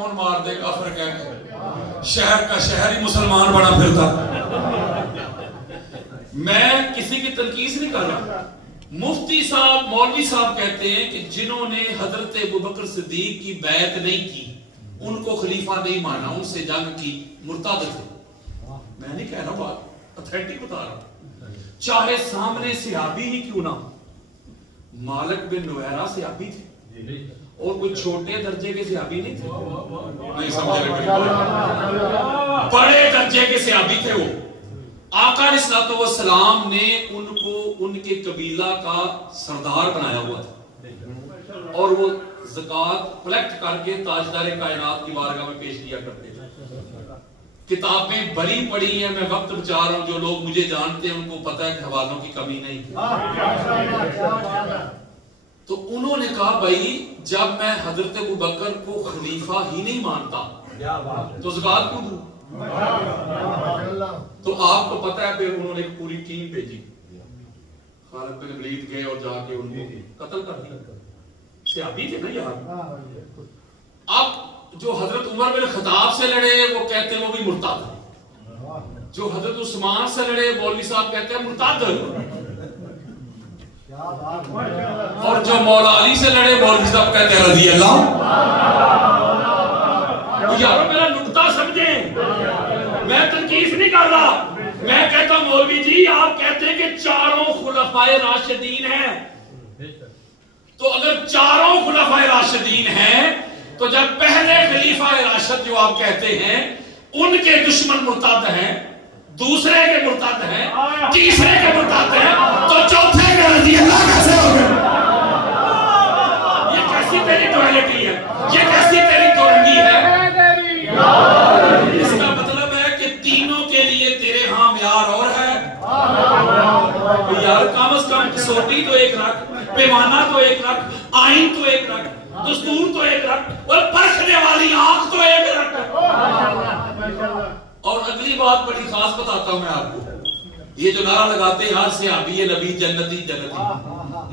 کون مار دے کافر کہہ کے شہر کا شہر ہی مسلمان بنا پھرتا. میں کسی کی تنقید نہیں کر رہا. مفتی صاحب مولوی صاحب کہتے ہیں کہ جنہوں نے حضرت ابوبکر صدیق کی بیعت نہیں کی ان کو خلیفہ نہیں مانا, ان سے جنگ کی, مرتد تھے. میں نہیں کہہ رہا, بات اتھینٹک بتا رہا ہوں. چاہے سامنے صحابی ہی کیوں نہ, مالک بن نویرہ صحابی تھے اور کوئی چھوٹے درجے کے صحابی نہیں تھے, نہیں سمجھ رہے, بڑے درجے کے صحابی تھے. وہ آقا علیہ السلام نے ان کو ان کے قبیلہ کا سردار بنایا ہوا تھا اور وہ زکوٰۃ کلیکٹ کر کے تاجدار کائنات کی بارگاہ میں پیش کیا کرتے تھے. کتابیں بڑی پڑھی ہیں, میں وقت بچا رہا ہوں, جو لوگ مجھے جانتے ہیں ان کو پتہ ہے کہ حوالوں کی کمی نہیں تھی. تو انہوں نے کہا بھائی جب میں حضرت ابوبکر کو خلیفہ ہی نہیں مانتا تو زکوٰۃ کیوں دوں. تو آپ کو پتہ ہے پھر انہوں نے ایک پوری ٹیم بھیجی, خالد بن ولید گئے اور جا کے ان کو قتل کر دیا. صحابی تھے نا یار. اب جو حضرت عمر بن خطاب سے لڑے وہ کہتے ہیں وہ بھی مرتد ہے, جو حضرت عثمان سے لڑے مولوی صاحب کہتے ہیں مرتد ہے, اور جو مولا علی سے لڑے مولوی صاحب کہتے ہیں رضی اللہ. یارو میرا نقطہ سمجھیں, میں تنقید نہیں کر رہا. میں کہتا ہوں مولوی جی آپ کہتے ہیں کہ چاروں خلفائے راشدین ہیں, تو اگر چاروں خلفائے راشدین ہیں تو جب پہلے خلیفہ راشد جو آپ کہتے ہیں ان کے دشمن مرتد ہیں, دوسرے کے مرتد ہیں, تیسرے کے مرتد ہیں, تو چوتھے کے رضی اللہ کیسے ہو گئے؟ یہ کیسی تیری ڈویلٹی ہے, یہ کیسی تیری دورنگی ہے؟ اس کا مطلب ہے کہ تینوں کے لیے تیرے ہاں معیار اور ہے. یار کم از کم کسوٹی تو ایک رکھ, پیمانہ تو ایک رکھ, آئین تو ایک رکھ, دستور تو ایک رکھ, اور پرکھنے والی آنکھ تو ایک رکھ. اور اگلی بات بڑی خاص بتاتا ہوں میں آپ کو, یہ جو نعرہ لگاتے ہیں ہر صحابی نبی جنتی جنتی,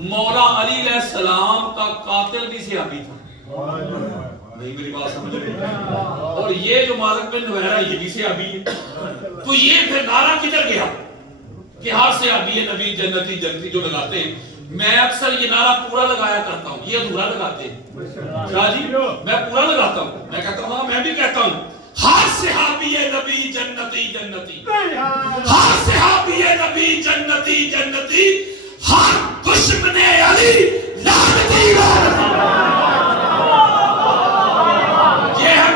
مولا علی علیہ السلام کا قاتل بھی صحابی تھا. نہیں میری بات سمجھ رہے, اور یہ جو مالک بن نویرہ یہ بھی صحابی ہے. تو یہ پھر نعرہ کدھر گیا کہ ہر صحابی نبی جنتی جنتی جو لگاتے ہیں. میں اکثر یہ نعرہ پورا لگایا کرتا ہوں, یہ ادھورا لگاتے ہیں. شاہ جی میں پورا لگاتا ہوں, میں کہتا ہوں ہاں میں بھی کہتا ہوں ہر صحابی نبی جنتی جنتی, ہر صحابی نبی جنتی جنتی, ہر دشمن علی لعنتی لعنتی. یہ ہے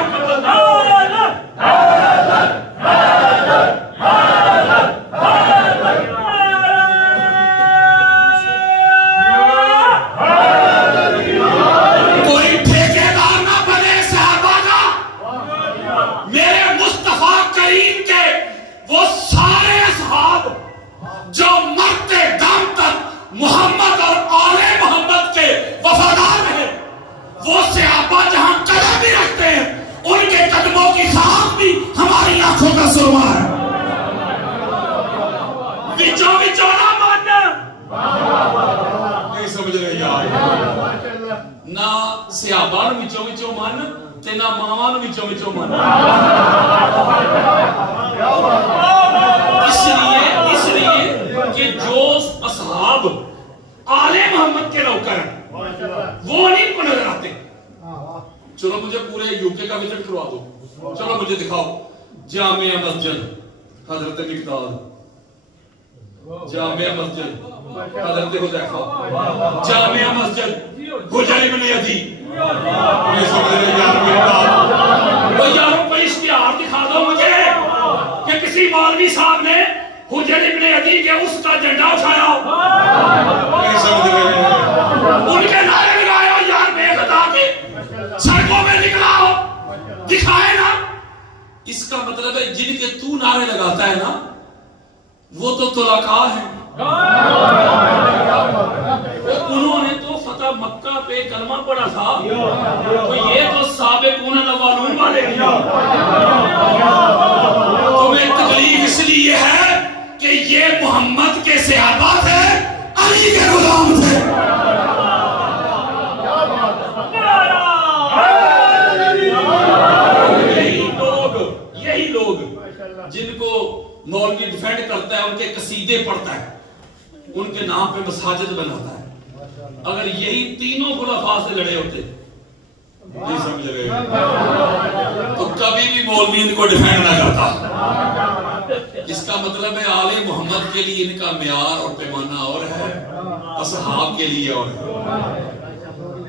جو مرتے دم تک محمد اور آل محمد کے وفادار ہیں, وہ صحابہ جہاں قدم بھی رکھتے ہیں ان کے قدموں کی خاک بھی ہماری آنکھوں کا سرما ہے. وچوں وچوں نہ ماننا, نہیں سمجھ رہے یار, نہ صحابہ نو وچوں وچوں مان تے نہ ماواں نو وچوں وچوں مان. اس لیے کہ جو اصحاب آل محمد کے نوکر ہیں وہ نہیں کو نظر آتے. چلو مجھے پورے یو کے کا وزٹ کروا دو, چلو مجھے دکھاؤ جامعہ مسجد حضرت مقداد, جامعہ مسجد حضرت حذیفہ, جامعہ مسجد حجر بن عدی. یہ سمجھ رہے یار میری بات, وہ یاروں کو اشتہار دکھا دو مجھے کہ کسی مولوی صاحب نے حجر ابن عدی کے اس کا جھنڈا اٹھایا ہو, ان کے نعرے لگائے ہو یار بے خدا کے, سڑکوں میں نکلا ہو, دکھائے نا. اس کا مطلب ہے جن کے تو نعرے لگاتا ہے نا وہ تو طلقاء ہیں. انہوں نے تو فتح مکہ پہ کلمہ پڑھا تھا, تو یہ تو سابقون الاولون والے ہیں. تمہیں تکلیف اس لیے ہے کہ یہ محمد کے صحابہ تھے, علی کے غلام تھے. مولوی ڈیفینڈ کرتا ہے، ان کے قصیدے پڑھتا ہے، ان کے نام پہ مساجد بناتا ہے. اگر یہی تینوں خلفاء سے لڑے ہوتے نہیں سمجھ رہے تو کبھی بھی مولوی ان کو ڈیفینڈ نہ کرتا. اس کا مطلب ہے آل محمد کے لیے ان کا معیار اور پیمانہ اور ہے، اصحاب کے لیے اور ہے.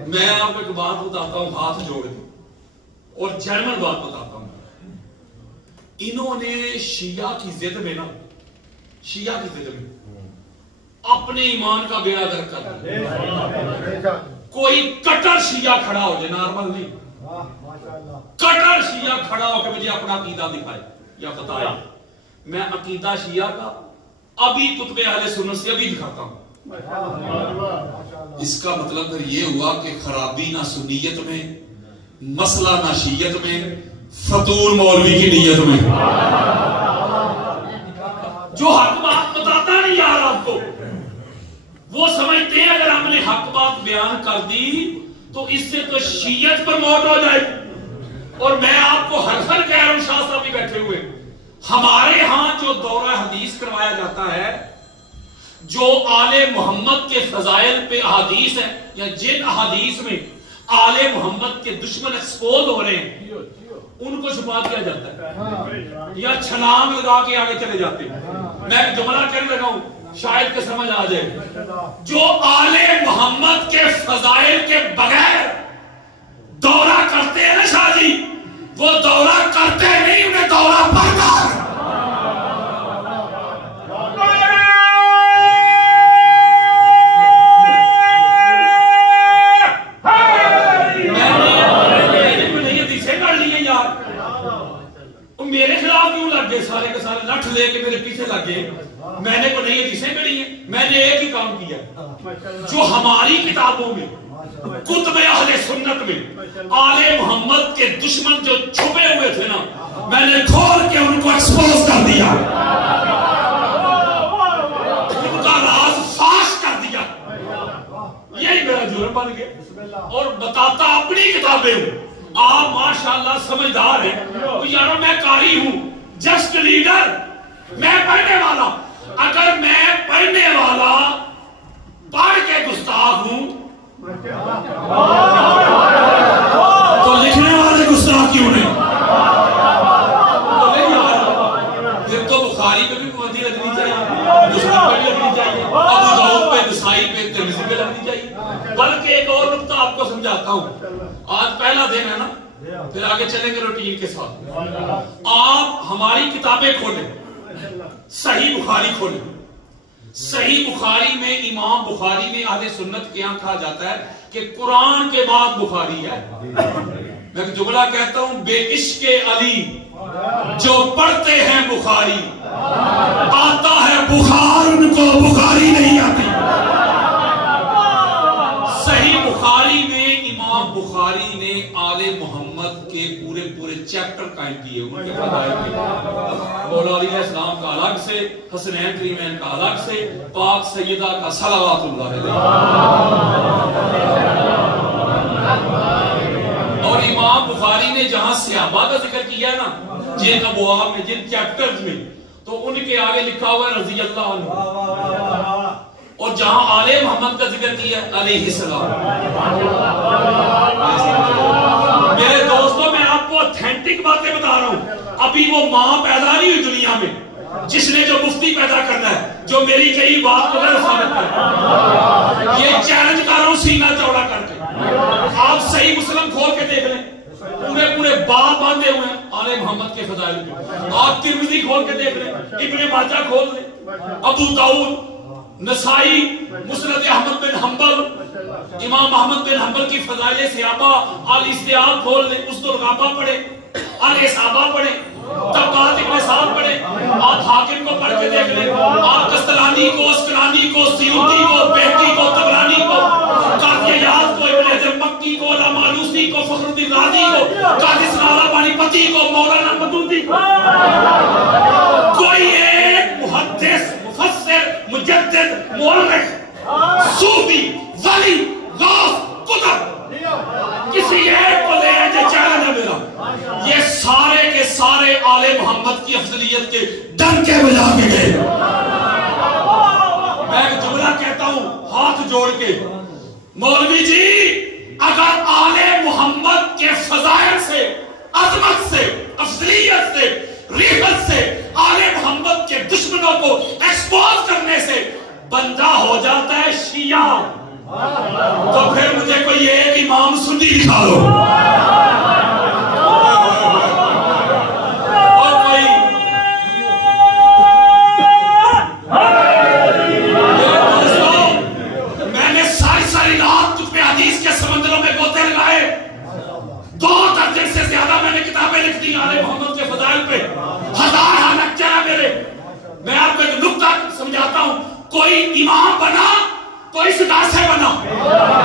میں آپ کو ایک بات بتاتا ہوں ہاتھ جوڑ کے، اور جرمن بات بتاتا ہوں. انہوں نے شیعہ کی ضد میں نا، شیعہ کی ضد میں اپنے ایمان کا بیڑا غرق کر دیا. کوئی کٹر شیعہ کھڑا ہو جائے، نارمل نہیں، کٹر شیعہ کھڑا ہو کہ مجھے اپنا عقیدہ دکھائے یا بتائے. میں عقیدہ شیعہ کا ابھی کتب اہل سنت سے ابھی دکھاتا ہوں. اس کا مطلب پھر یہ ہوا کہ خرابی نہ سنیت میں، مسئلہ نہ شیعت میں، فطور مولوی کی نیت میں. جو حق بات بتاتا نہیں یار آپ کو، وہ سمجھتے ہیں اگر ہم نے حق بات بیان کر دی تو اس سے تو شیعت پروموٹ ہو جائے. اور میں آپ کو ہر کہہ رہا ہوں، شاہ صاحب بھی بیٹھے ہوئے، ہمارے ہاں جو دورہ حدیث کروایا جاتا ہے، جو آل محمد کے فضائل پہ احادیث ہیں یا جن احادیث میں آل محمد کے دشمن ایکسپوز ہو رہے ہیں، ان کو چھپا دیا جاتا ہے یا چھلانگ لگا کے آگے چلے جاتے ہیں. میں ایک جملہ کہنے لگا ہوں، شاید کہ سمجھ آ جائے. جو آل محمد کے فضائل کے بغیر دورہ کرتے ہیں نا شاہ جی، وہ دورہ کرتے نہیں، انہیں دورہ پڑتا ہے. میرے خلاف کیوں لگ گئے سارے کے سارے لٹھ لے کے میرے پیچھے لگ گئے؟ میں نے کوئی نئی حدیثیں پڑھی ہیں، میں نے ایک ہی کام کیا، جو ہماری کتابوں میں کتب اہل سنت میں آل محمد کے دشمن جو چھپے ہوئے تھے نا، میں نے کھول کے ان کو ایکسپوز کر دیا، ان کا راز فاش کر دیا. یہی میرا جرم بن گیا. اور بتاتا اپنی کتابیں ہوں. آپ ماشاءاللہ سمجھدار ہیں. یارو میں قاری ہوں، جسٹ لیڈر، میں پڑھنے والا. اگر میں پڑھنے والا پڑھ کے گستاخ ہوں تو لکھنے والے گستاخ کیوں نہیں؟ پھر تو بخاری پہ بھی پابندی لگنی چاہیے، مسلم پہ بھی لگنی چاہیے، ابو داؤد پہ، نسائی پہ، ترمذی پہ لگنی چاہیے. بلکہ ایک اور نقطہ آپ کو سمجھاتا ہوں. آج پہلا دن ہے نا، پھر آگے چلیں گے روٹین کے ساتھ. آپ ہماری کتابیں کھولیں، صحیح بخاری کھولیں. صحیح بخاری میں امام بخاری میں اہل سنت کے یہاں کہا جاتا ہے کہ قرآن کے بعد بخاری ہے. میں ایک جملہ کہتا ہوں، بے عشق علی جو پڑھتے ہیں بخاری، آتا ہے بخار ان کو بخاری نہیں آتی. صحیح بخاری میں امام بخاری نے آل محمد کے پورے چیپٹر قائم کیے ان کے فضائل کے. مولا علیہ السلام کا الگ سے، حسنین کریمین کا الگ سے، پاک سیدہ کا صلوات اللہ علیہ. اور امام بخاری نے جہاں صحابہ کا ذکر کیا ہے نا، جن ابواب میں، جن چیپٹرز میں، تو ان کے آگے لکھا ہوا ہے رضی اللہ عنہ. اور جہاں آل محمد کا ذکر کیا ہے علیہ السلام. میرے دوستوں، میں آپ کو اتھینٹک باتیں بتا رہا ہوں. ابھی وہ ماں پیدا نہیں ہوئی دنیا میں جس نے جو مفتی پیدا کرنا ہے جو میری کئی بات کو غلط ثابت کرے. یہ چیلنج کر رہا ہوں سینہ چوڑا کر کے. آپ صحیح مسلم کھول کے دیکھ لیں، پورے باب باندھے ہوئے ہیں آل محمد کے فضائل میں. آپ ترمذی کھول کے دیکھ لیں، ابن ماجہ کھول لیں، ابو داؤد، نسائی، مسند احمد بن حنبل، امام احمد بن حنبل کی فضائل صحابہ، الاستیاب کھول لیں، اسد الغابہ پڑھیں، الاصابہ پڑھیں، طبقات ابن سعد پڑھیں. آپ حاکم کو پڑھ کے دیکھ لیں، آپ قسطلانی کو، اسقلانی کو، سیوطی کو، بہقی کو، طبرانی کو، قاضی عیاض کو، ابن حجر مکی کو، علامہ آلوسی کو، فخر الدین رازی کو، قاضی ثناءاللہ پانی پتی کو، مولانا مودودی کو. کوئی ایک محدث، مفسر، مجدد، مورخ، صوفی، ولی، غوث، قطب، کسی ایک کو لے آئے جو چیلنج ہے میرا. یہ سارے کے سارے آل محمد کی افضلیت کے ڈنکے بجا کے گئے. میں ایک جملہ کہتا ہوں ہاتھ جوڑ کے، مولوی جی اگر آل محمد کے فضائل سے، عظمت سے، افضلیت سے، ریفت سے آل محمد کے دشمنوں کو ایکسپوز کرنے سے بندہ ہو جاتا ہے شیعہ، تو پھر مجھے کوئی ایک امام سنی دکھا دو. اور کوئی میں نے ساری رات تجھ پہ حدیث کے سمندروں میں گوتے لگائے. 2 درجن سے زیادہ میں نے کتابیں لکھ دی آل محمد کے فضائل پہ. 1000 حالت کیا ہے میرے. میں آپ کو ایک نکتہ سمجھاتا ہوں. کوئی امام بنا تو اس گھر سے بنا،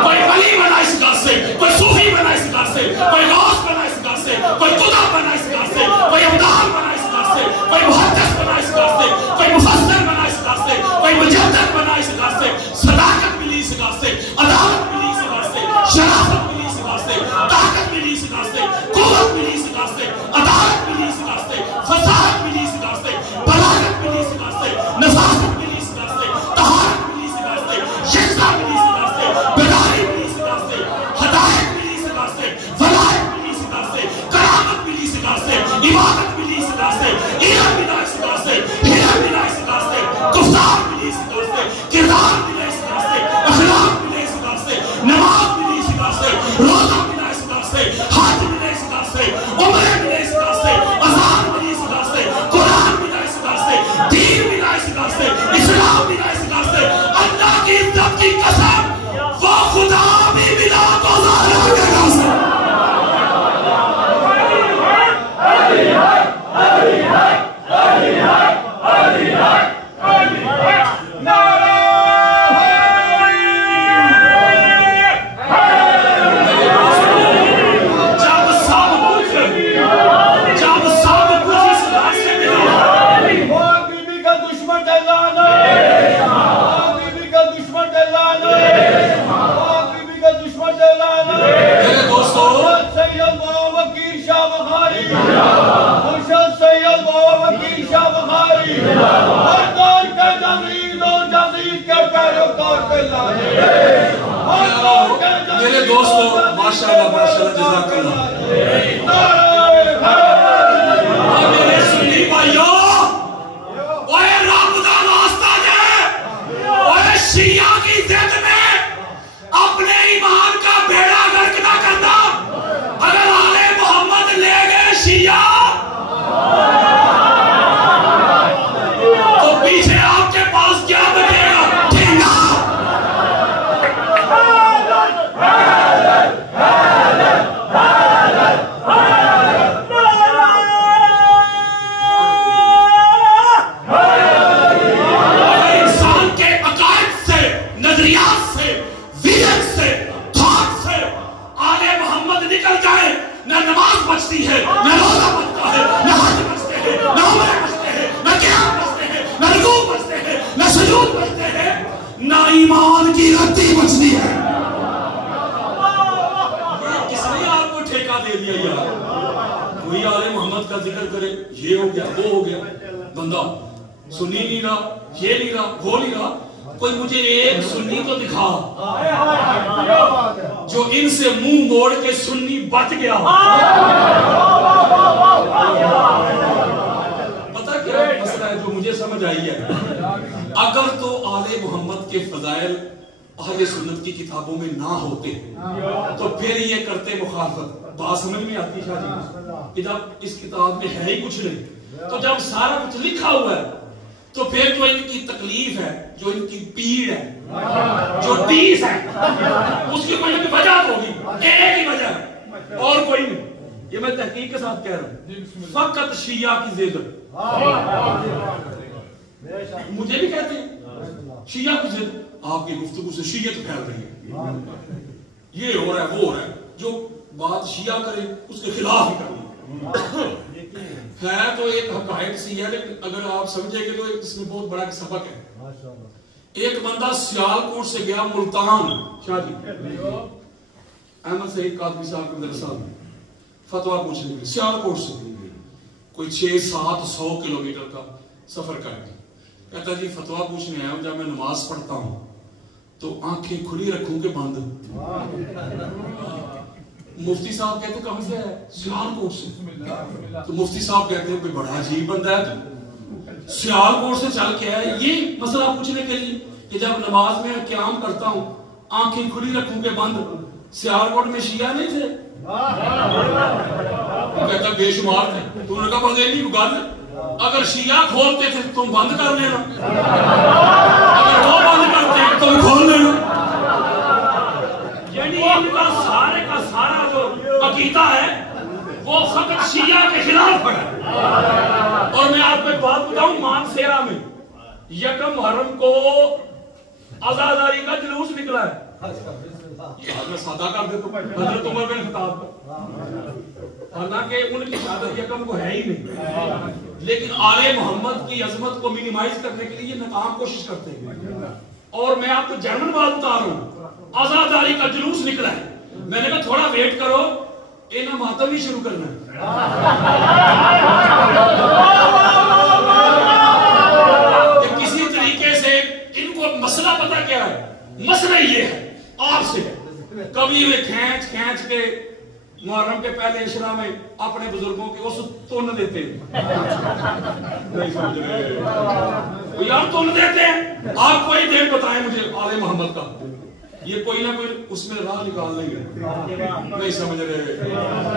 کوئی ولی بنا اس گھر سے، کوئی صوفی بنا اس گھر سے، کوئی غوث بنا اس گھر سے، کوئی قطب بنا اس گھر سے، کوئی ابدال بنا اس گھر سے، کوئی محدث بنا اس گھر سے، کوئی مفسر بنا اس گھر سے، کوئی مجدد بنا اس گھر سے. صداقت ملی اس گھر سے، عدالت ملی اس گھر سے، شرافت ملی اس گھر سے، طاقت ملی اس گھر سے، قوت ملی اس گھر سے، عدالت ملی اس گھر سے، فصاحت ملی اس گھر سے، بلاغت ملی اس گھر سے، نفاست ملی اس گھر سے، طہارت ملی اس گھر سے، شکستہ ملی اس گھر سے، بیداری ملی اس گھر سے، ہدایت ملی اس گھر سے، ولایت ملی اس گھر سے، کرامت ملی اس گھر سے، عبادت ملی اس گھر سے، علم ملا اس گھر سے، حلم ملا اس گھر سے، گفتار ملی اس گھر سے، کردار ملا اس گھر سے، اخلاق ملا اس گھر سے، نماز ملی اس گھر سے، روزہ ملا اس گھر سے، حج ملا اس گھر سے، عمرے ملا اس گھر سے، اذان ملی اس گھر سے، قرآن ملا اس گھر سے، دین ملا اس گھر سے، اسلام ملا اس گھر سے. اللہ کی عزت کی قسم وہ خدا بھی ملا تو ظاہرہ کے گھر سے. میرے دوستو ماشاءاللہ ماشاءاللہ جزاک اللہ. میرے سنی بھائیو، اوہ رب دا واسطہ دے، اوہ شیعہ کی ضد میں اپنے ایمان کا بیڑا غرق نہ کرنا. اگر آل محمد لے گئے شیعہ تو پیچھے آپ کے پاس کیا بنے گا؟ ٹھیکا. انسان کے عقائد سے، نظریات سے، ویژن سے، تھاٹ سے آل محمد نکل جائے، نہ نماز بچتی ہے، نہ روزہ بچتا ہے، نہ حج بچتے ہیں، نہ عمرے بچتے ہیں، نہ قیام بچتے ہیں، نہ رکوع بچتے ہیں، نہ سجود بچتے ہیں، نہ ایمان کی رتی بچتی ہے. کس نے آپ کو ٹھیکہ دے دیا یار؟ کوئی آل محمد کا ذکر کرے، یہ ہو گیا وہ ہو گیا. بندہ سنی نہیں رہا، یہ نہیں رہا وہ نہیں رہا. کوئی مجھے ایک سنی تو دکھا جو ان سے منہ موڑ کے سنی بچ گیا. پتہ کیا مسئلہ ہے جو مجھے سمجھ آئی ہے؟ اگر تو آل محمد کے فضائل اہل سنت کی کتابوں میں نہ ہوتے تو پھر یہ کرتے مخالفت. بات سمجھ میں آتی شاہ جی کہ جب اس کتاب میں ہے ہی کچھ نہیں، تو جب سارا کچھ لکھا ہوا ہے تو پھر جو ان کی تکلیف ہے، جو ان کی پیڑ ہے، جو ٹیس ہے، اس کی کوئی وجہ ہوگی. ایک ہی وجہ ہے اور کوئی نہیں. یہ میں تحقیق کے ساتھ کہہ رہا ہوں. فقط شیعہ کی ضد. مجھے بھی کہتے ہیں شیعہ کی ضد. آپ کی گفتگو سے شیعت پھیل رہی ہے، یہ ہو رہا ہے وہ ہو رہا ہے. جو بات شیعہ کرے اس کے خلاف ہی کرنی ہے تو ایک حقائق سی ہے، لیکن اگر آپ سمجھے گے تو اس میں بہت بڑا سبق ہے. ایک بندہ سیالکوٹ سے گیا ملتان. شاہ جی احمد سعید قادری صاحب کے مدرسہ میں فتوا پوچھنے کے لیے سیالکوٹ سے کوئی 600-700 کلومیٹر کا سفر کر کے کہتا جی فتوا پوچھنے آیا ہوں، جب میں نماز پڑھتا ہوں تو آنکھیں کھلی رکھوں کہ بند؟ مفتی صاحب کہتے کہاں سے ہے؟ سیالکوٹ سے۔ تو مفتی صاحب کہتے ہیں کوئی بڑا عجیب بندہ ہے تو سیالکوٹ سے چل کے ہے یہ مسئلہ پوچھنے کے لیے کہ جب نماز میں قیام کرتا ہوں آنکھیں کھلی رکھوں کہ بند؟ سیالکوٹ میں شیعہ نہیں تھے؟ کہتا بے شمار تھے۔ تو نے کہا بغیر نہیں گل، اگر شیعہ کھولتے تھے تم بند کر لینا، اگر وہ بند کرتے ہیں تم کھول لینا۔ یعنی ان کا سارے کا سارا جو عقیدہ ہے وہ فقط شیعہ کے خلاف ہے۔ اور میں آپ کو ایک بات بتاؤں، مانسیرا میں 1 محرم کو عزاداری کا جلوس نکلا ہے۔ یہ میں سادہ کر دیتا ہوں، حضرت عمر بن خطاب کا، حالانکہ ان کی شہادت 1 کو ہے ہی نہیں، لیکن آل محمد کی عظمت کو منیمائز کرنے کے لیے یہ ناکام کوشش کرتے ہیں۔ اور میں آپ کو جرمن بات بتا رہا ہوں، عزاداری کا جلوس نکلا ہے۔ میں نے کہا تھوڑا ویٹ کرو، انہیں ماتم ہی شروع کرنا ہے۔ کہ کسی طریقے سے ان کو مسئلہ پتہ کیا ہے؟ مسئلہ یہ ہے آپ سے کبھی وہ کھینچ کے محرم کے پہلے عشرہ میں اپنے بزرگوں کے اس تن دیتے ہیں، نہیں سمجھ رہے یار، تن دیتے ہیں۔ آپ کوئی دین بتائیں مجھے آل محمد کا، یہ کوئی نہ کوئی اس میں راہ نکال لیں گے، نہیں سمجھ رہے۔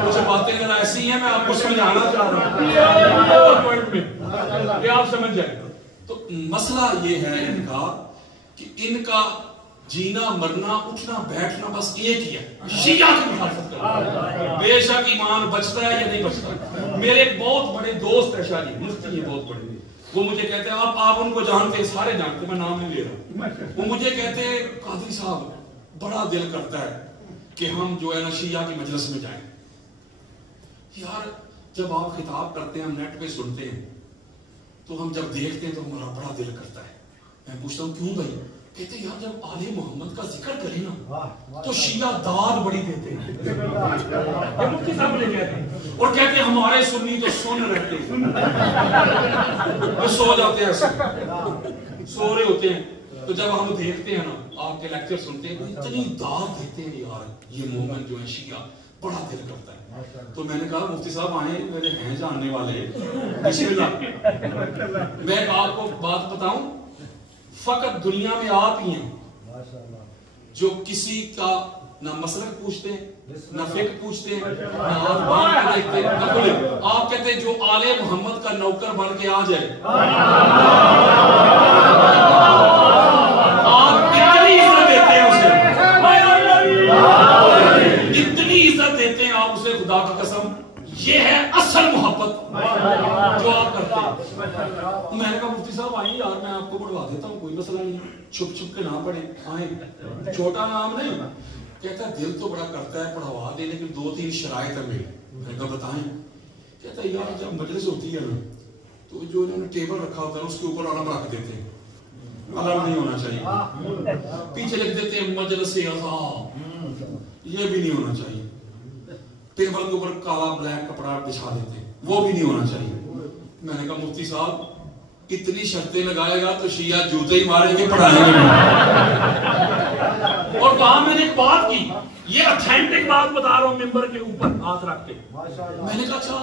کچھ باتیں ذرا ایسی ہیں میں آپ کو سمجھانا چاہ رہا ہوں کہ آپ سمجھ جائیں۔ تو مسئلہ یہ ہے ان کا کہ ان کا جینا مرنا اٹھنا بیٹھنا بس ایک ہی ہے، شیعہ کی مخالفت کرنا۔ بے شک ایمان بچتا ہے یا نہیں بچتا۔ میرے ایک بہت بڑے دوست ہے شاہ جی، مفتی ہیں بہت بڑے، وہ مجھے کہتے ہیں آپ ان کو جانتے ہیں، سارے جانتے ہیں، میں نام نہیں لے رہا، وہ مجھے کہتے ہیں قادری صاحب بڑا دل کرتا ہے کہ ہم جو ہے نا شیعہ کی مجلس میں جائیں۔ یار جب آپ خطاب کرتے ہیں ہم نیٹ پہ سنتے ہیں تو ہم جب دیکھتے ہیں تو ہمارا بڑا دل کرتا ہے۔ میں پوچھتا ہوں کیوں بھائی؟ کہتے ہیں یار جب آل محمد کا ذکر کریں نا تو شیعہ داد بڑی دیتے ہیں، یہ مفتی صاحب نے کہتے ہیں، اور کہتے ہیں ہمارے سنی تو سن رہتے ہیں، وہ سو جاتے ہیں، سو رہے ہوتے ہیں، تو جب ہم دیکھتے ہیں نا آپ کے لیکچر سنتے ہیں اتنی داد دیتے ہیں یار یہ مومن جو ہے شیعہ، بڑا دل کرتا ہے۔ تو میں نے کہا مفتی صاحب آئیں، میرے ہیں جاننے والے، بسم اللہ۔ میں ایک آپ کو بات بتاؤں، فقط دنیا میں آپ ہی ہیں جو کسی کا نہ مسلک پوچھتے ہیں، نہ فقہ پوچھتے ہیں، نہ ہاتھ باندھ کے دیکھتے ہیں، نہ کھلے۔ آپ کہتے ہیں جو آل محمد کا نوکر بن کے آ جائے، آپ اتنی عزت دیتے ہیں اسے، اتنی عزت دیتے ہیں آپ اسے، خدا کی قسم یہ ہے اصل محبت جو آپ کرتے ہیں۔ میں نے کہا مفتی صاحب آئیں یار میں آپ کو پڑھوا دیتا ہوں، کوئی مسئلہ نہیں، چھپ چھپ کے نہ پڑھیں، آئیں، چھوٹا نام نہیں۔ کہتا ہے دل تو بڑا کرتا ہے پڑھوا دے لیکن 2-3 شرائط ہے میری۔ میں نے کہا بتائیں۔ کہتا ہے یار جب مجلس ہوتی ہے نا تو جو انہوں نے ٹیبل رکھا ہوتا ہے اس کے اوپر علم رکھ دیتے ہیں، علم نہیں ہونا چاہیے، پیچھے لکھ دیتے ہیں مجلس اعزاز، یہ بھی نہیں ہونا چاہیے، ٹیبل کے اوپر کالا بلیک کپڑا بچھا دیتے ہیں، وہ بھی نہیں ہونا چاہیے۔ میں نے کہا مفتی صاحب اتنی شرطیں لگائے گا تو شیعہ جوتے ہی ماریں گے، پڑھائیں گے نہیں۔ اور وہاں میں نے ایک بات کی، یہ اتھینٹک بات بتا رہا ہوں ممبر کے اوپر ہاتھ رکھ کے، میں نے کہا اچھا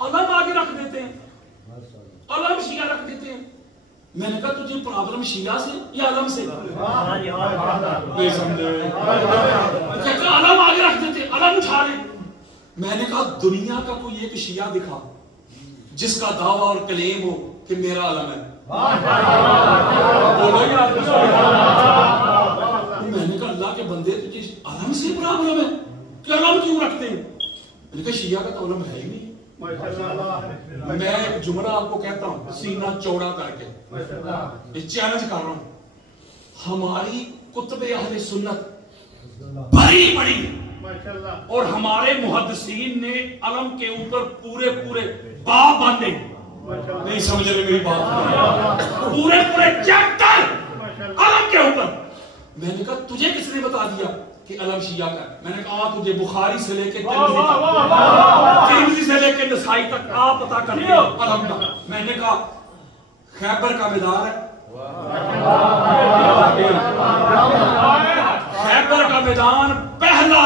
علم آگے رکھ دیتے ہیں، علم شیعہ رکھ دیتے ہیں۔ میں نے کہا تجھے پرابلم شیعہ سے یا علم سے؟ نہیں سمجھے، کہتا علم آگے رکھ دیتے، علم اٹھا لیں۔ میں نے کہا دنیا کا کوئی ایک شیعہ دکھا جس کا دعویٰ اور کلیم ہو کہ میرا علم ہے۔ میں نے کہا اللہ کے بندے تجھے علم سے پرابلم ہے کہ علم کیوں رکھتے ہیں؟ میں نے کہا شیعہ کا تو علم ہے ہی نہیں۔ میں ایک جملہ آپ کو کہتا ہوں سینہ چوڑا کر کے، یہ چیلنج کر رہا ہوں، ہماری کتب اہل سنت بڑی بڑی اور ہمارے محدثین نے علم کے اوپر پورے باب باندھے، نہیں سمجھ رہے میری بات، پورے چیپٹر علم کے اوپر۔ میں نے کہا تجھے کس نے بتا دیا کہ علم شیعہ کا ہے. میں نے کہا تجھے بخاری سے لے کے ترمذی سے لے کے نسائی تک آپ پتا کرتے ہو علم کا. میں نے کہا خیبر کا میدان ہے, خیبر کا میدان پہلا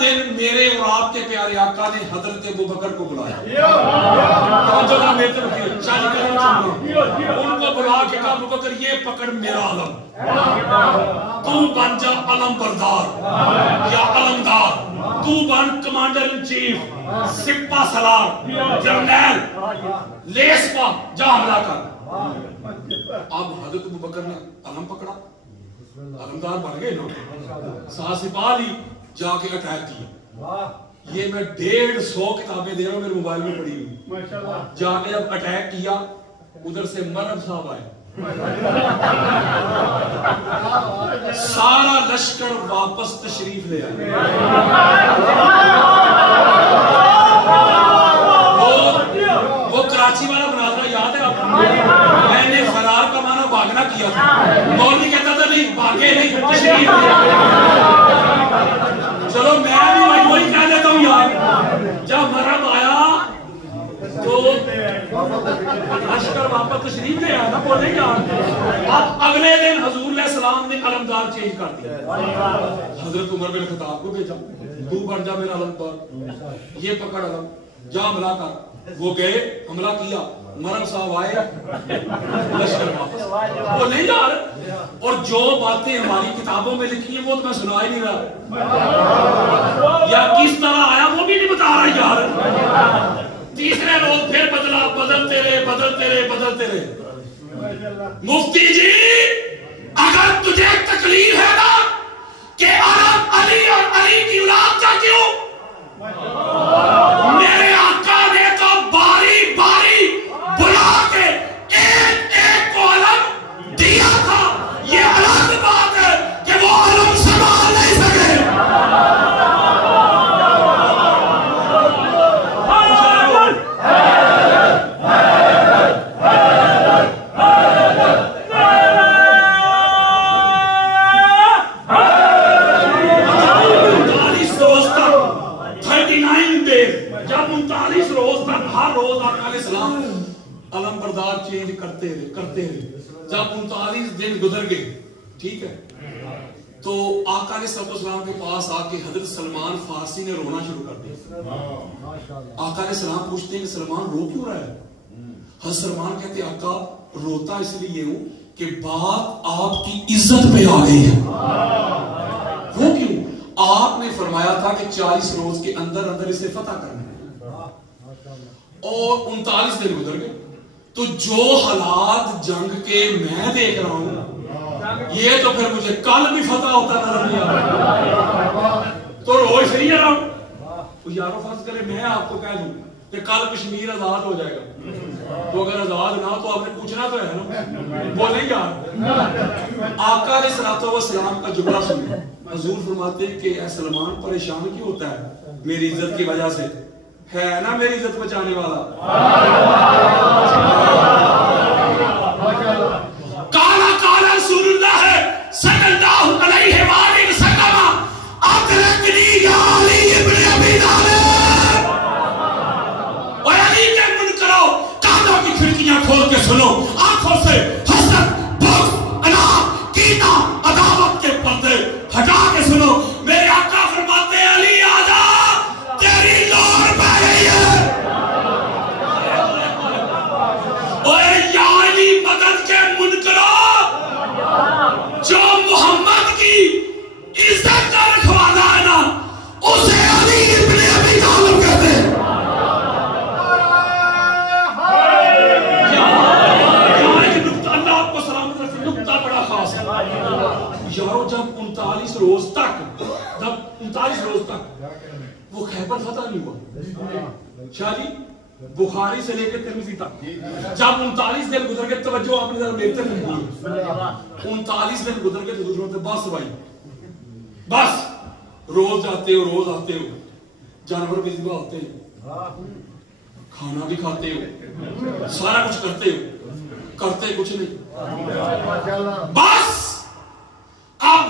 دن میرے اور آپ کے پیارے آقا نے حضرت ابوبکر کو بلایا. ان کو بلا کے کہا ابوبکر یہ پکڑ میرا علم, تو بن جا علم بردار یا علمدار, تو بن کمانڈر ان چیف, سپہ سالار, جرنیل, لیس پا, جا حملہ کر. اب حضرت ابوبکر نے علم پکڑا, علمدار بن گئے نا, ساتھ سپاہ لی, جا کے اٹیک کیا. یہ میں 150 کتابیں دے رہا ہوں میرے موبائل میں پڑھی ہوئی. جا کے جب اٹیک کیا ادھر سے مرب صاحب آئے, سارا لشکر واپس تشریف لے آئے. وہ کراچی والا مناظرہ یاد ہے آپ کو؟ میں نے فرار کا معنی بھاگنا کیا تھا, مولوی کہتا تھا نہیں بھاگے نہیں تشریف لے آئے. چلو میں بھی وہی کہہ دیتا ہوں یار, جب مرب آیا تو لشکر واپس تشریف لے آیا نا, بولے یار. اب اگلے دن حضور علیہ السلام نے علمدار چینج کر دیا. حضرت عمر بن خطاب کو بھیجا, تو بن جا میرا علمدار, یہ پکڑ علم, جا حملہ کر. وہ گئے, حملہ کیا, مرم صاحب آئے, لشکر واپس. وہ نہیں یار, اور جو باتیں ہماری کتابوں میں لکھی ہیں وہ تو میں سنا ہی نہیں رہا, یا کس طرح آیا وہ بھی نہیں بتا رہا یار. تیسرے روز پھر بدلا, بدلتے رہے. مفتی جی اگر تجھے تکلیف ہے نا کہ عرب علی اور علی کی اولاد کا کیوں, میرے آقا نے تو باری باری بلا کے ایک کو علم دیا تھا. یہ الگ بات ہے کہ وہ علم سنبھال نہیں سکے. علم بردار چینج کرتے رہے. جب 39 دن گزر گئے, ٹھیک ہے, تو آقا علیہ السلام کے پاس آ کے حضرت سلمان فارسی نے رونا شروع کر دیا. آقا علیہ السلام پوچھتے ہیں کہ سلمان رو کیوں رہا ہے؟ حضرت سلمان کہتے ہیں آقا روتا اس لیے ہوں کہ بات آپ کی عزت پہ آ گئی ہے. وہ کیوں؟ آپ نے فرمایا تھا کہ 40 روز کے اندر اسے فتح کرنا ہے, اور 39 دن گزر گئے. تو جو حالات جنگ کے میں دیکھ رہا ہوں, یہ تو پھر مجھے کل بھی فتح ہوتا نظر نہیں آ رہا. تو روز صحیح ہے نا, تو یارو فرض کرے میں آپ کو کہہ دوں کہ کل کشمیر آزاد ہو جائے گا, تو اگر آزاد نہ تو آپ نے پوچھنا تو ہے نا, بولیں یار. آقا علیہ الصلوۃ والسلام کا جملہ سنیں. حضور فرماتے ہیں کہ اے سلمان پریشان کیوں ہوتا ہے میری عزت کی وجہ سے, ہے نا میری عزت بچانے والا. کالا کالا رسول اللہ صلی اللہ علیہ وآلہ وسلم ادرکنی یا علی ابن ابی طالب. اور علی کے منکرو کانوں کی کھڑکیاں کھول کے سنو, آنکھوں سے حسد, بغض, اناد, کینہ, عداوت کے پردے ہٹا کے سنو. میرے آقا فرماتے ہیں علی آجا, تیری لوڑ پہ گئی ہے. اوے یا علی مدد کے منکرو, جو محمد کی عزت کا رکھوالا ہے نا اسے علی ابن ابی طالب کہتے ہیں. یہاں ایک نکتہ, اللہ آپ کو سلامت رکھے, نکتہ بڑا خاص ہے یارو. جب 39 روز تک وہ خیبر فتح نہیں ہوا, شاہ جی بخاری سے لے کے ترمذی تک جب 39 دن گزر گئے, توجہ آپ نے ذرا میرے تک نہیں دی, 39 دن گزر گئے تو دوسروں نے بس بھائی بس, روز جاتے ہو, روز آتے ہو, جانور بھی ذبح ہوتے ہیں, کھانا بھی کھاتے ہو, سارا کچھ کرتے ہو, کرتے کچھ نہیں. بس اب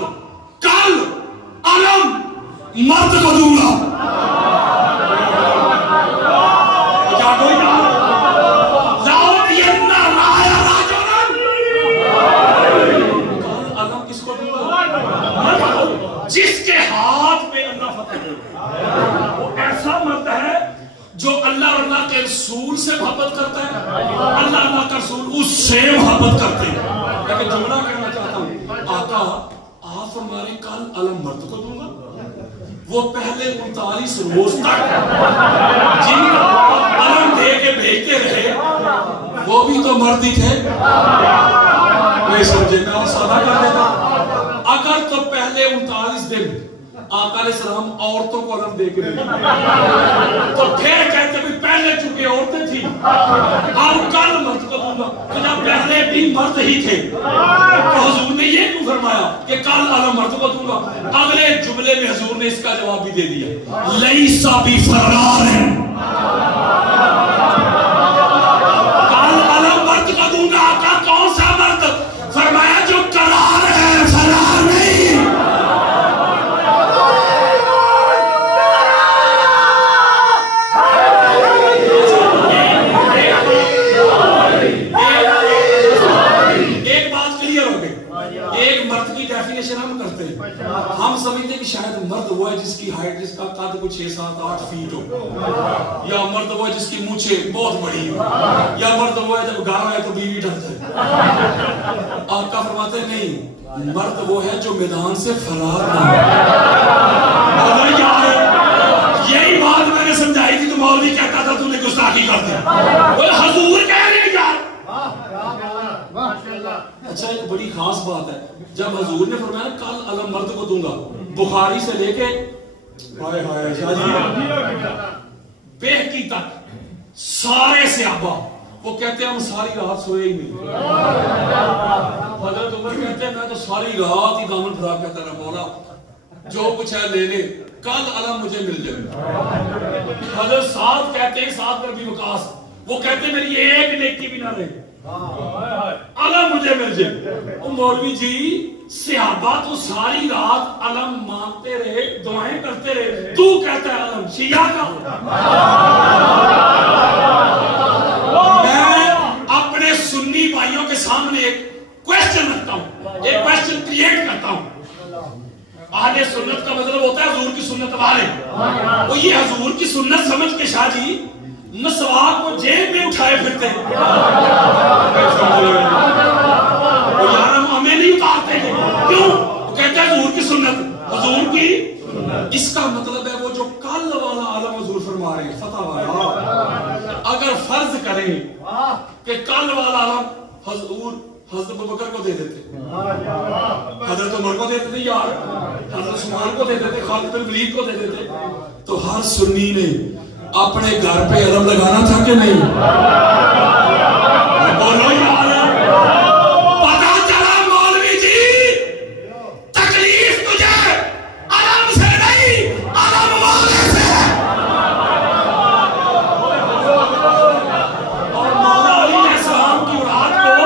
اللہ اور اللہ کے رسول سے محبت کرتا ہے، اللہ کا رسول اس سے محبت کرتے ہیں۔ لیکن جملہ کہنا چاہتا ہوں، آقا آپ ہمارے کل علم مرد کو دوں گا، وہ پہلے 39 روز تک جن کو علم دے کے بھیجتے رہے وہ بھی تو مرد ہی تھے۔ نہیں سمجھے، میں اور سادہ کر دیتا، اگر تو پہلے 39 دن آقا علیہ السلام عورتوں کو علم دے کے بھیجتے تو پھر کہتے بھی پہلے چونکہ عورتیں تھیں اب کل مرد کو دوں گا، تو جب پہلے بھی مرد ہی تھے تو حضور نے یہ کیوں فرمایا کہ کل علم مرد کو دوں گا؟ اگلے جملے میں حضور نے اس کا جواب بھی دے دیا، لیسا بفرار ہے، کل علم مرد کو دوں گا۔ آقا کون سا مرد؟ فرمایا جو قرار ہے، فرار نہیں۔ ہم کرتے ہیں، ہم سمجھتے ہیں کہ شاید مرد وہ ہے جس کی ہائٹ، جس کا قد کچھ 6 7 8 فیٹ ہو، یا مرد وہ ہے جس کی مونچھیں بہت بڑی ہو، یا مرد وہ ہے جب گانا ہے تو بیوی ڈر جائے۔ آقا فرماتے ہیں نہیں، مرد وہ ہے جو میدان سے فرار نہ ہو۔ یہی بات میں نے سمجھائی تھی تو مولوی کہتا تھا تو نے گستاخی کر دی، وہ حضور کہہ رہے ہیں یار۔ اچھا ایک بڑی خاص بات ہے، جب حضور نے فرمایا کل علم مرد کو دوں گا، بخاری سے لے کے ہائے ہائے شاہ جی بہکی تک سارے صحابہ وہ کہتے ہیں ہم ساری رات سوئے ہی نہیں۔ حضرت عمر کہتے ہیں میں تو ساری رات ہی دامن پھرا کے کہتا رہا، مولا جو کچھ ہے لے لے، کل علم مجھے مل جائے۔ حضرت سعد کہتے ہیں، سعد بن ابی وقاص، وہ کہتے ہیں میری ایک نیکی بھی نہ رہے، علم مجھے مل جائے۔ او مولوی جی صحابہ تو ساری رات علم مانگتے رہے، دعائیں کرتے رہے، تو کہتا ہے علم شیعہ کا۔ میں اپنے سنی بھائیوں کے سامنے ایک کویسچن رکھتا ہوں، ایک کویسچن کریٹ کرتا ہوں۔ اہل سنت کا مطلب ہوتا ہے حضور کی سنت والے، وہ یہ حضور کی سنت سمجھ کے شاہ جی مسواک کو جیب میں اٹھائے پھرتے ہیں، وہ یار ہمیں نہیں اتارتے ہیں، کیوں؟ وہ کہتے ہیں حضور کی سنت، حضور کی، اس کا مطلب ہے وہ جو کل والا عالم حضور فرما رہے ہیں فتح والا، اگر فرض کریں کہ کل والا عالم حضور حضرت ابوبکر کو دے دیتے، حضرت عمر کو دے دیتے، یار حضرت عثمان کو دے دیتے، خالد بن ولید کو دے دیتے، تو ہر سنی نے اپنے گھر پہ علم لگانا تھا کہ نہیں؟ بولو یار، پتا چلا مولوی جی تکلیف تجھے علم سے نہیں، علم والے سے ہے۔ اور مولا علی علیہ السلام کی اولاد کو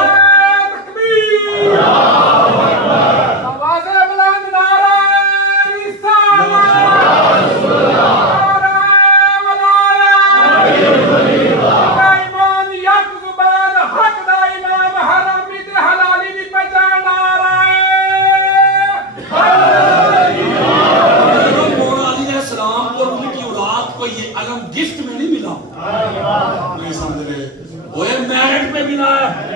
گفٹ میں نہیں ملا، نہیں سمجھ رہے، وہ میرٹ میں ملا ہے۔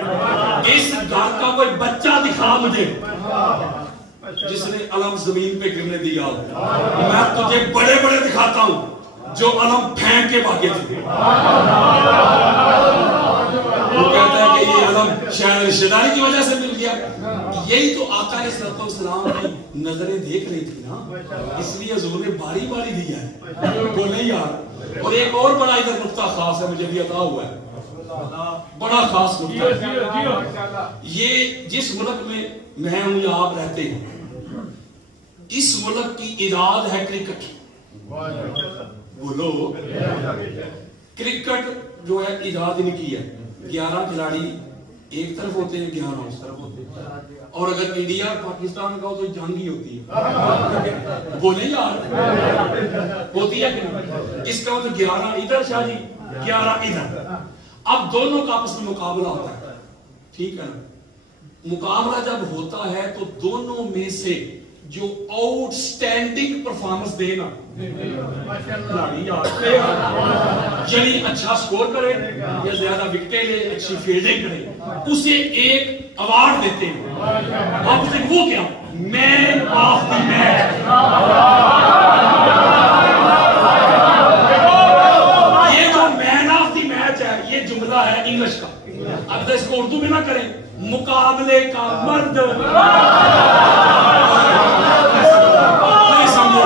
اس گھر کا کوئی بچہ دکھا مجھے جس نے علم زمین پہ گرنے دیا، میں تجھے بڑے بڑے دکھاتا ہوں جو علم پھینک کے بھاگے تھے۔ وہ کہتا ہے کہ یہ علم شاید رشتہ داری کی وجہ سے مل گیا۔ یہی تو آقا علیہ السلام کی نظریں دیکھ رہی تھی نا، اس لیے حضور نے باری باری دیا ہے، بولے یار۔ اور ایک اور بڑا ادھر نقطہ خاص ہے، مجھے بھی عطا ہوا ہے، بڑا خاص نقطہ۔ یہ جس ملک میں ہوں یا آپ رہتے ہیں، اس ملک کی ایجاد ہے کرکٹ۔ بولو کرکٹ جو ہے ایجاد ان کی ہے، 11 کھلاڑی ایک طرف ہوتے ہیں، 11 اس طرف ہوتے ہیں، اور اگر انڈیا پاکستان کا ہو تو جنگ ہی ہوتی ہے، بولے یار ہوتی ہے کہ نہیں؟ اس کا مطلب 11 ادھر شاہ جی، 11 ادھر، اب دونوں کا آپس میں مقابلہ ہوتا ہے، ٹھیک ہے نا؟ مقابلہ جب ہوتا ہے تو دونوں میں سے جو آؤٹ سٹینڈنگ پرفارمنس دے نا، یعنی اچھا سکور کرے یا زیادہ وکٹیں لے، اچھی فیلڈنگ کرے، اسے ایک ایوارڈ دیتے ہیں. آپ اسے وہ کیا؟ مین آف دی میچ. یہ جو مین آف دی میچ ہے یہ جملہ ہے انگلش کا. اب تو اس کو اردو میں نہ کریں، مقابلے کا مرد. نہیں سمجھو،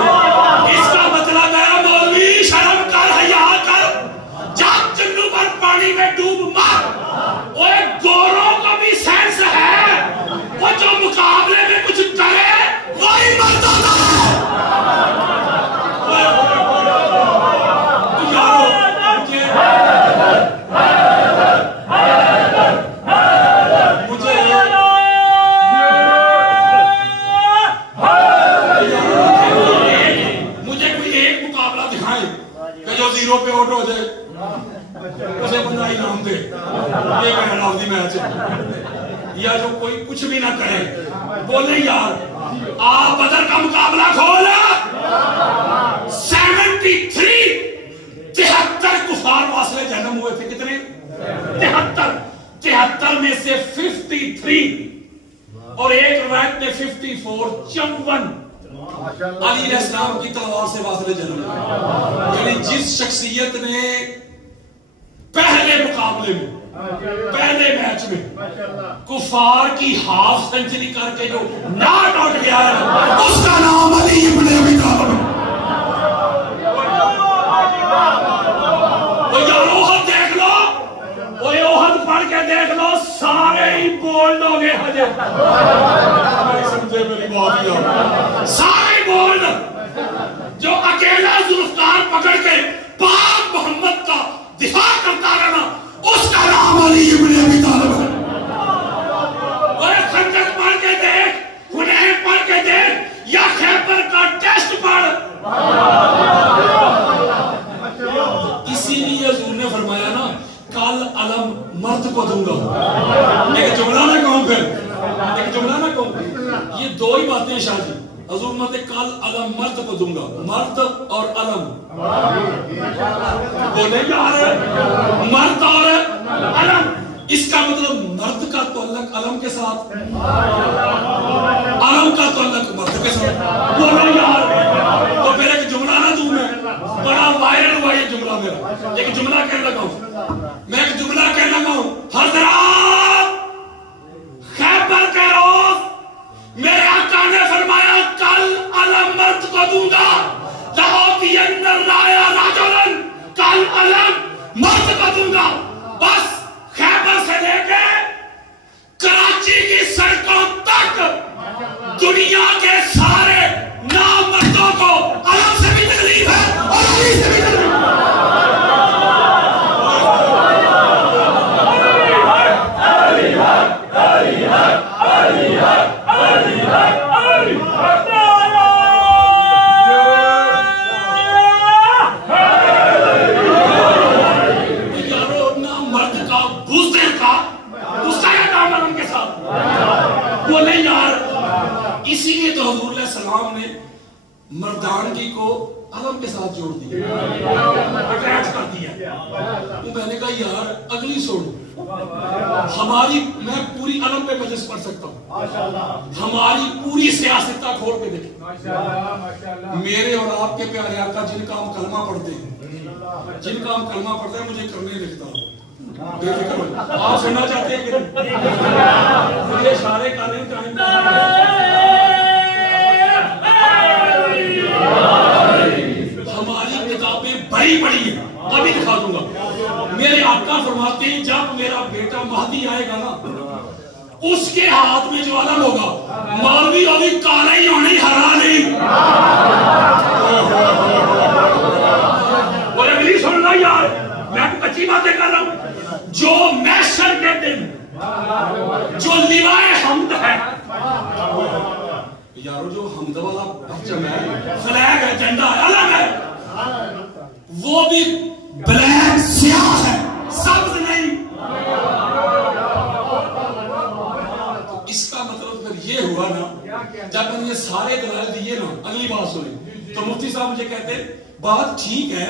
اس کا مطلب ہے مولوی شرم کر، حیا کر، جب چلو پر پانی میں ڈوب مر. وہ ایک گوروں کو بھی سینس ہے، وہ جو مقابلے میں کچھ کرے وہی مرد ہوتا ہے. زیرو پہ آؤٹ ہو جائے اسے بندہ انعام دے، یہ مین آف دی میچ ہے. یا جو کوئی کچھ بھی نہ کرے، بولے یار آپ بدر کا مقابلہ کھولا. 73 کفار واصلے جنم ہوئے تھے. کتنے؟ 73 میں سے 53 اور ایک روایت میں 54 54 علی علیہ السلام کی تلوار سے واصلے جنم. یعنی جس شخصیت نے پہلے مقابلے میں، پہلے میچ میں کفار کی ہاف سینچری کر کے جو ناٹ آؤٹ گیا ہے، اس کا نام علی ابن ابی طالب ہے. وہ یار احد دیکھ لو، وہ احد پڑھ کے دیکھ لو، سارے ہی بولڈ ہو گئے. حجر سمجھے میری بات یار، سارے بولڈ. جو اکیلا ذوالفقار پکڑ کے پاک محمد کا دفاع کرتا رہنا، اس کا نام علی ابن ابی طالب ہے. اور خندق پڑھ کے دیکھ، حنین پڑھ کے دیکھ، یا خیبر کا ٹیسٹ پڑھ. اسی لیے حضور نے فرمایا نا، کل علم مرد کو دوں گا. ایک جملہ نہ کہوں، پھر ایک جملہ نہ کہوں. یہ دو ہی باتیں شاہ جی. حضور نے کل علم مرد کو دوں گا، مرد اور علم. بولے یار مرد اور علم، اس کا مطلب مرد کا تعلق علم کے ساتھ، علم کا تعلق مرد کے ساتھ. بولے یار تو پھر ایک جملہ نہ دوں میں، بڑا وائرل ہوا یہ جملہ میرا. ایک جملہ کہنے لگا ہوں میں، ایک جملہ کہنے لگا ہوں. حضرات خیبر کے روز میرے آقا نے فرمایا کل علم مرد کو دوں گا. لَأُعْطِيَنَّ الرَّايَةَ رَجُلًا، کل علم مرد کو دوں گا. بس خیبر سے لے کے کراچی کی سڑکوں تک دنیا کے سارے نام مردوں کو علم سے بھی تکلیف ہے اور علی سے بھی تکلیف ہے. اسی لیے تو حضور علیہ السلام نے مردانگی کو علم کے ساتھ جوڑ دیا، اٹیچ کر دیا. میں نے کہا یار اگلی سوڑ ہماری، میں پوری علم پہ مجلس پڑھ سکتا ہوں، ہماری پوری سیاستہ کھول کے دیکھیں. میرے اور آپ کے پیارے آقا جن کا ہم کلمہ پڑھتے ہیں، جن کا ہم کلمہ پڑھتے ہیں، مجھے کرنے لکھتا ہوں. آپ سننا چاہتے ہیں کہ مجھے اشارے کر رہے ہیں. ہماری کتابیں بڑی بڑی ہیں، ابھی دکھا دوں گا. میرے آقا فرماتے ہیں جب میرا بیٹا مہدی آئے گا نا، اس کے ہاتھ میں جو علم ہوگا، مولوی ابھی کالا ہی ہونے ہرا نہیں. اور اگلی سننا یار، میں کچی باتیں کر رہا ہوں. جو محشر کے دن جو لیوائے حمد ہے، یارو جو حمد والا پرچم ہے، فلیگ ہے، جھنڈا ہے، علم ہے، وہ بھی بلیک سیاہ ہے، سبز نہیں. تو اس کا مطلب پھر یہ ہوا نا، جب میں نے یہ سارے دلائل دیے نا، اگلی بات سنیں تو مفتی صاحب مجھے کہتے ہیں بات ٹھیک ہے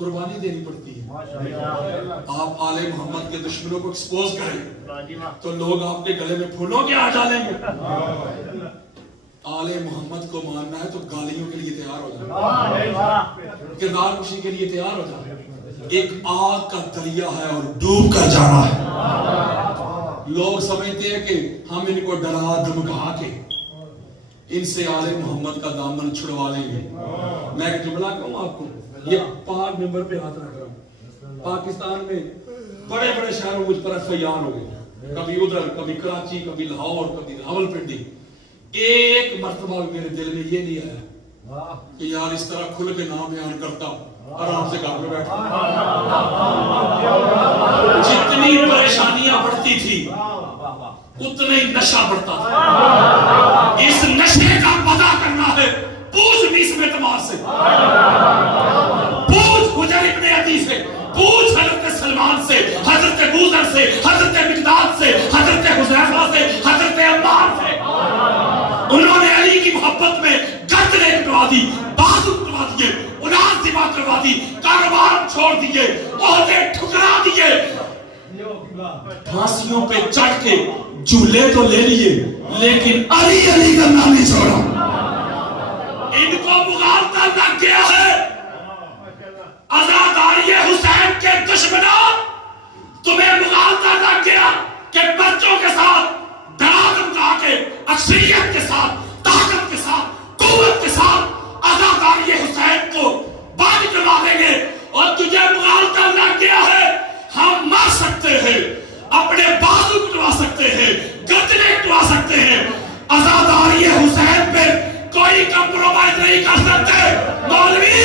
قربانی دینی پڑتی ہے. آپ آل محمد کے دشمنوں کو ایکسپوز کریں تو لوگ آپ کے گلے میں پھولوں کے آ ڈالیں گے. آل محمد کو ماننا ہے تو گالیوں کے لیے تیار ہو جائے, کردار کشی کے لیے تیار ہو جائے. ایک آگ کا دریا ہے اور ڈوب کر جانا ہے. لوگ سمجھتے ہیں کہ ہم ان کو ڈرا دھمکا کے ان سے آل محمد کا دامن چھڑوا لیں گے. میں ایک جملہ کہوں آپ کو, یہ پاک ممبر پہ ہاتھ رکھ رہا ہوں. پاکستان میں بڑے بڑے شہروں مجھ پر FIR ہو گئے, کبھی ادھر, کبھی کراچی, کبھی لاہور, کبھی راولپنڈی. ایک مرتبہ میرے دل میں یہ نہیں آیا کہ یار اس طرح کھل کے نام بیان کرتا آرام سے گھر میں بیٹھا. جتنی پریشانیاں بڑھتی تھی اتنا ہی نشہ بڑھتا تھا. اس نشے کا پتہ کرنا ہے, پوچھ 20 میں اعتماد سے, پوچھ حجر ابن عدی سے, پوچھ حضرت سلمان سے, حضرت بوذر سے, حضرت مقداد سے, حضرت حذیفہ سے, حضرت عمار سے. انہوں نے علی کی محبت میں گردنیں کٹوا دی, بازو کٹوا دیے, اولاد ذبح کروا دی, کاروبار چھوڑ دیے, عہدے ٹھکرا دیے, پھانسیوں پہ چڑھ کے جھولے تو لے لیے لیکن علی علی کا نام نہیں چھوڑا. ان کو مغالطہ لگ گیا ہے. عزاداری حسین کے دشمنوں, تمہیں مغالطہ لگ گیا کہ بچوں کے ساتھ ڈرا دھمکا کے, اکثریت کے ساتھ, طاقت کے ساتھ, قوت کے ساتھ عزاداری حسین کو بند کروا دیں گے. اور تجھے مغالطہ لگ گیا ہے ہم مر سکتے ہیں, اپنے بازو کٹوا سکتے ہیں, گردنیں کٹوا سکتے ہیں, عزاداری حسین پہ کوئی کمپرومائز نہیں کر سکتے. مولوی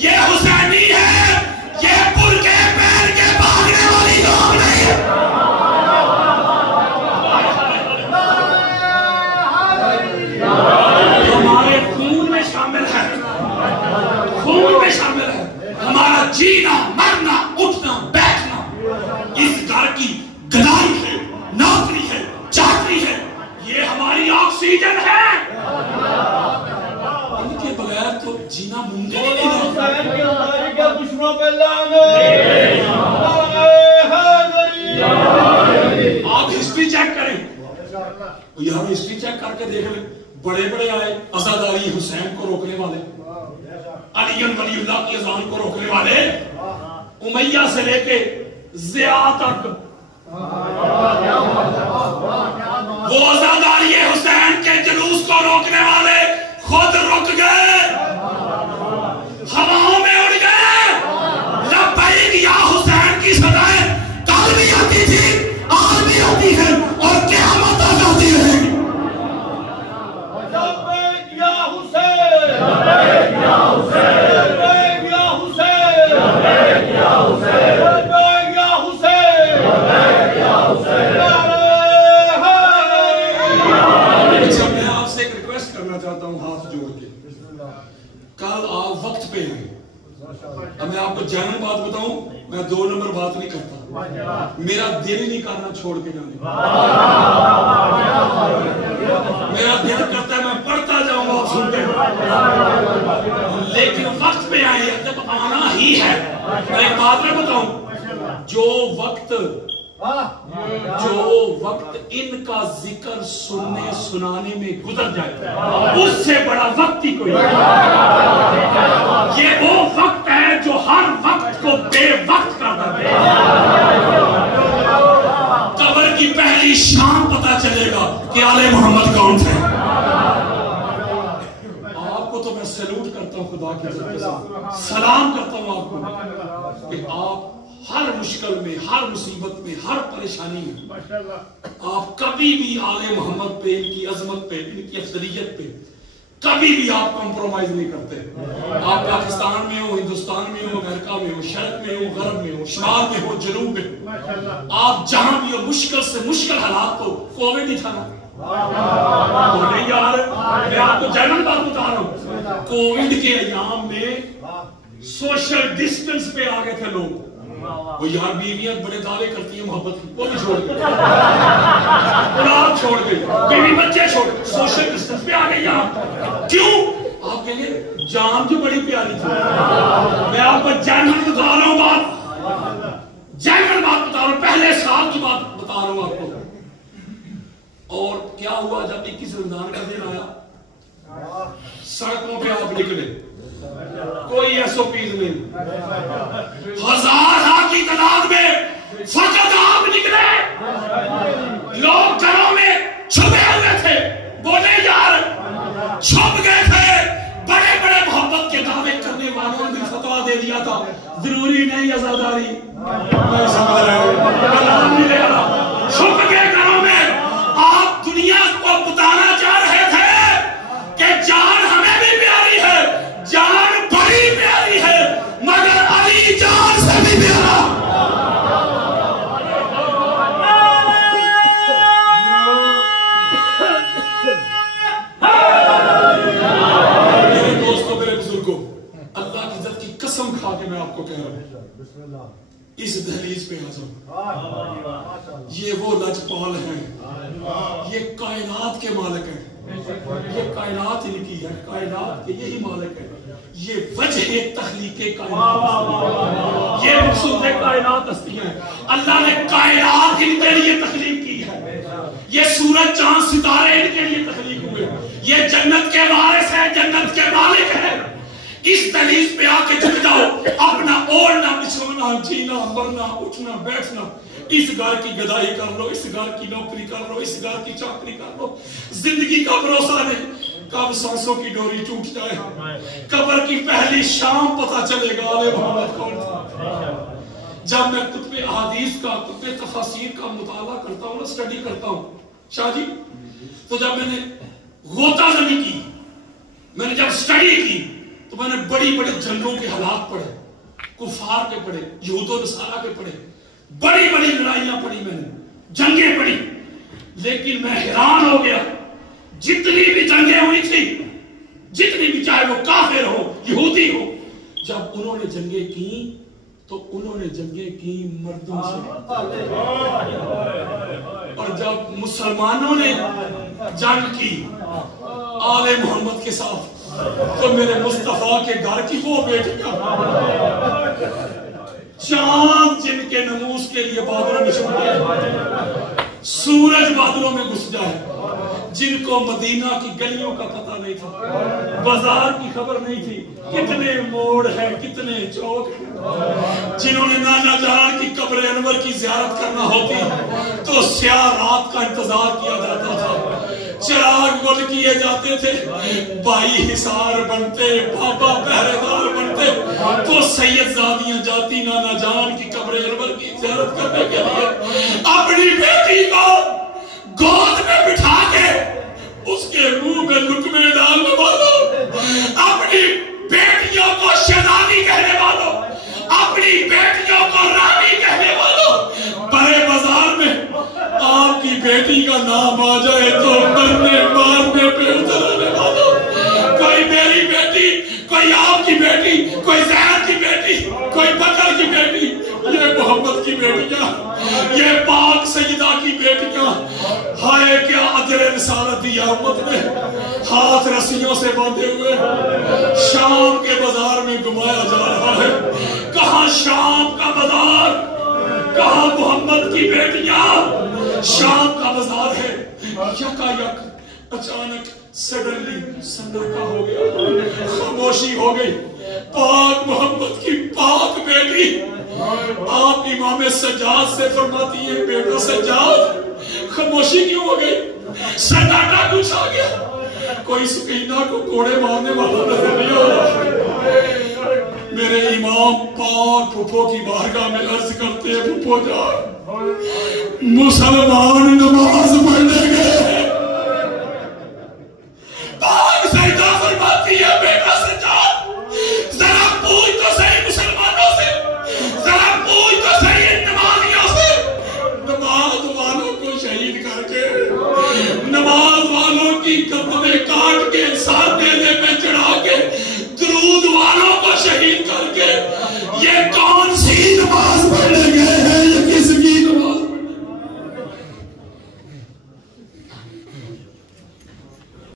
یہ حسینی ہے, یہ پر کے پیر کے بھاگنے والی لوگ نہیں ہے. ہمارے خون میں شامل ہے, خون میں شامل ہے ہمارا جینا, مرنا, اٹھنا, بیٹھنا. اس گھر کی گدائی ہے, نوکری ہے, چاکری ہے, یہ ہماری آکسیجن ہے. ان کے بغیر تو جینا ممکن ہی نہیں ہے. آپ ہسٹری چیک کریں, یہاں ہسٹری چیک کر کے دیکھ لیں. بڑے بڑے آئے عزاداری حسین کو روکنے والے, علی ولی اللہ کی اذان کو روکنے والے, امیہ سے لے کے ضیاء تک. وہ عزاداری حسین کے جلوس کو روکنے والے خود رک گئے, ہواؤں میں اڑ گئے. لبیک یا حسین کی صدائیں کل بھی آتی تھی, آج بھی آتی ہے اور قیامت تک آتی رہے گی. لبیک یا حسین, لبیک یا حسین, لبیک یا حسین, لبیک یا حسین, لبیک یا حسین, لبیک یا حسین. میں آپ سے ایک ریکویسٹ کرنا چاہتا ہوں ہاتھ جوڑ کے, کل آپ وقت پہ ہیں. اب میں آپ کو جنرل بات بتاؤں, میں 2 نمبر بات نہیں کرتا, میرا دل نہیں کرنا چھوڑ کے جانے. میرا دل کرتا ہے میں پڑھتا جاؤں آپ سنتے ہیں, لیکن وقت پہ آئے جب آنا ہی ہے. میں ایک بات میں بتاؤں, جو وقت ان کا ذکر سننے سنانے میں گزر جائے اس سے بڑا وقت ہی کوئی نہیں. یہ وہ وقت ہے جو ہر وقت کو بے وقت کر دیتا ہے. قبر کی پہلی شام پتہ چلے گا کہ آل محمد کون تھے. آپ کو تو میں سیلوٹ کرتا ہوں, خدا کے ساتھ سلام کرتا ہوں آپ کو کہ آپ ہر مشکل میں, ہر مصیبت میں, ہر پریشانی میں آپ کبھی بھی آل محمد پہ, ان کی عظمت پہ, ان کی افضلیت پہ کبھی بھی آپ کمپرومائز نہیں کرتے. آپ پاکستان میں ہو, ہندوستان میں ہو, امریکہ میں ہو, شرق میں ہو, غرب میں ہو, شمال میں ہو, جنوب میں ہو, آپ جہاں بھی ہو, مشکل سے مشکل حالات ہو, کووڈ ہی تھا نا. نہیں یار, میں آپ کو جنرل بات بتا رہا ہوں. کووڈ کے ایام میں سوشل ڈسٹنس پہ آ گئے تھے لوگ. وہ یار بیویاں بڑے دعوے کرتی ہیں محبت کی, وہ بھی چھوڑ گئے, اولاد چھوڑ گئے, بیوی بچے چھوڑ گئے, سوشل ڈسٹنس پہ آ گئے. یہاں کیوں؟ آپ کے لیے جان جو بڑی پیاری تھی. میں آپ کو جنرل بتا رہا ہوں بات, جنرل بات بتا رہا ہوں, پہلے سال کی بات بتا رہا ہوں آپ کو. اور کیا ہوا جب 21 رمضان کا دن آیا, سڑکوں پہ آپ نکلے, کوئی ایس او پیز نہیں, ہزارہ کی تعداد میں فقط آپ نکلے. لوگ گھروں میں چھپے ہوئے تھے, بولے یار چھپ گئے تھے. بڑے بڑے محبت کے دعوے کرنے والوں نے فتویٰ دے دیا تھا ضروری نہیں عزاداری. میں سمجھ رہا ہوں, چھپ گئے گھروں میں. آپ دنیا کو بتانا چاہ رہے تھے کہ جان ہمیں بھی پیاری ہے, جان بڑی پیاری ہے, مگر علی جان سے بھی پیارا. میرے دوستوں, میرے بزرگوں, اللہ کی عزت کی قسم کھا کے میں آپ کو کہہ رہا ہوں, اس دہلیز پہ آ جاؤ. یہ وہ لجپال ہیں, یہ کائنات کے مالک ہیں, یہ کائنات ان کی ہے, کائنات کے یہی مالک ہے. یہ وجہ تخلیق کائنات, یہ مقصود کائنات ہستی ہیں. اللہ نے کائنات ان کے لیے تخلیق کی ہے. یہ سورج چاند ستارے ان کے لیے تخلیق ہوئے. یہ جنت کے وارث ہیں, جنت کے مالک ہیں. اس دہلیز پہ آ کے جھک جاؤ. اپنا اوڑھنا بچھونا, جینا مرنا, اٹھنا بیٹھنا, اس گھر کی گدائی کر لو, اس گھر کی نوکری کر لو, اس گھر کی چاکری کر لو. زندگی کا بھروسہ نہیں, کب سانسوں کی ڈوری ٹوٹ جائے. قبر کی پہلی شام پتہ چلے گا آل محمد کون تھا. جب میں کتب احادیث کا, کتب تفاسیر کا مطالعہ کرتا ہوں, اسٹڈی کرتا ہوں شاہ جی, تو جب میں نے غوطہ زنی کی, میں نے جب اسٹڈی کی, تو میں نے بڑی بڑے جنگوں کے حالات پڑھے, کفار کے پڑھے, یہود و نصارہ کے پڑھے, بڑی بڑی لڑائیاں پڑھی, میں نے جنگیں پڑھی. لیکن میں حیران ہو گیا, جتنی بھی جنگیں ہوئی تھی, جتنی بھی, چاہے وہ کافر ہو یہودی ہو, جب انہوں نے جنگیں کی تو انہوں نے جنگیں کی مردوں سے. اور جب مسلمانوں نے جنگ کی آل محمد کے ساتھ, تو میرے مصطفیٰ کے گھر کی وہ بیٹیاں, چاند جن کے نموز کے لیے بادلوں میں چھپ گئے, سورج بادلوں میں گھس جائے, جن کو مدینہ کی گلیوں کا پتہ نہیں تھا, بازار کی خبر نہیں تھی, کتنے موڑ ہیں, کتنے چوک ہیں. جنہوں نے نانا جان کی قبر انور کی زیارت کرنا ہوتی تو سیاہ رات کا انتظار کیا جاتا تھا, چراغ گل کیے جاتے تھے, بھائی حصار بنتے, بابا پہرے دار بنتے, تو سید زادیاں جاتی نانا جان کی قبر انور کی زیارت کرنے کے لیے. اپنی بیٹی کو گود میں بٹھا کے اس کے منہ میں لقمے ڈالنے والوں, اپنی بیٹیوں کو شہزادی کہنے والوں, اپنی بیٹیوں کو رانی کہنے والوں, بڑے بازار میں آپ کی بیٹی کا نام آ جائے تو مرنے مارنے پہ اتر آنے والوں, کوئی میری بیٹی, کوئی آپ کی بیٹی, کوئی زہر کی بیٹی, کوئی بکر کی بیٹی, یہ محمد کی بیٹیاں, یہ پاک سیدہ کی بیٹیاں. ہائے کیا اجر رسالت دیا امت نے, ہاتھ رسیوں سے باندھے ہوئے شام کے بازار میں گھمایا جا رہا ہے. کہاں شام کا بازار, کہاں محمد کی بیٹیاں. شام کا بازار ہے, یکا یک اچانک سڈنلی سناٹا ہو گیا, خاموشی ہو گئی. پاک محمد کی پاک بیٹی, آپ امام سجاد سے فرماتی ہیں, بیٹا سجاد خاموشی کیوں ہو گئی, سناٹا کچھ آ گیا. کوئی سکینہ کو کوڑے مارنے والا نظر نہیں آ رہا. میرے امام پاک پھپھو کی بارگاہ میں عرض کرتے ہیں, پھپھو جان مسلمان نماز پڑھنے گئے. پاک سیدہ فرماتی ہے, بیٹا سجاد ذرا پوچھ تو صحیح مسلمانوں سے, ذرا پوچھ تو صحیح ان نمازیوں سے, نماز والوں کو شہید کر کے, نماز والوں کی قدمیں